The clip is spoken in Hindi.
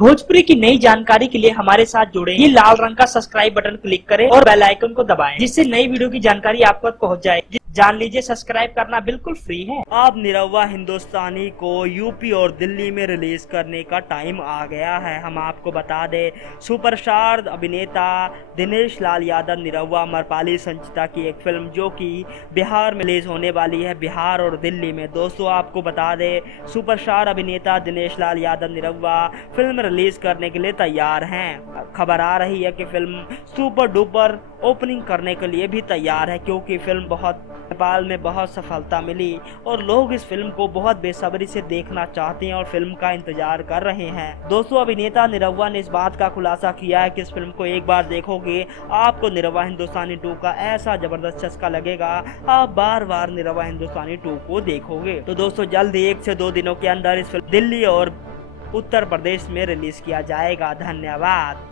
भोजपुरी की नई जानकारी के लिए हमारे साथ जुड़े। ये लाल रंग का सब्सक्राइब बटन क्लिक करें और बेल आइकन को दबाएं, जिससे नई वीडियो की जानकारी आप तक पहुंच जाए। जान लीजिए, सब्सक्राइब करना बिल्कुल फ्री है। अब निरहुआ हिंदुस्तानी को यूपी और दिल्ली में रिलीज करने का टाइम आ गया है। हम आपको बता दें, सुपरस्टार अभिनेता दिनेश लाल यादव निरहुआ अमरपाली संचिता की एक फिल्म जो कि बिहार में रिलीज होने वाली है, बिहार और दिल्ली में। दोस्तों आपको बता दें, सुपरस्टार अभिनेता दिनेश लाल यादव निरहुआ फिल्म रिलीज करने के लिए तैयार हैं। खबर आ रही है कि फिल्म सुपर डुपर ओपनिंग करने के लिए भी तैयार है, क्योंकि फिल्म नेपाल में बहुत सफलता मिली और लोग इस फिल्म को बहुत बेसब्री से देखना चाहते हैं और फिल्म का इंतजार कर रहे हैं। दोस्तों अभिनेता निरहुआ ने इस बात का खुलासा किया है कि इस फिल्म को एक बार देखोगे आपको निरहुआ हिंदुस्तानी 2 का ऐसा जबरदस्त चस्का लगेगा, आप बार बार निरहुआ हिंदुस्तानी 2 को देखोगे। तो दोस्तों जल्द 1 से 2 दिनों के अंदर इस फिल्म दिल्ली और उत्तर प्रदेश में रिलीज किया जाएगा। धन्यवाद।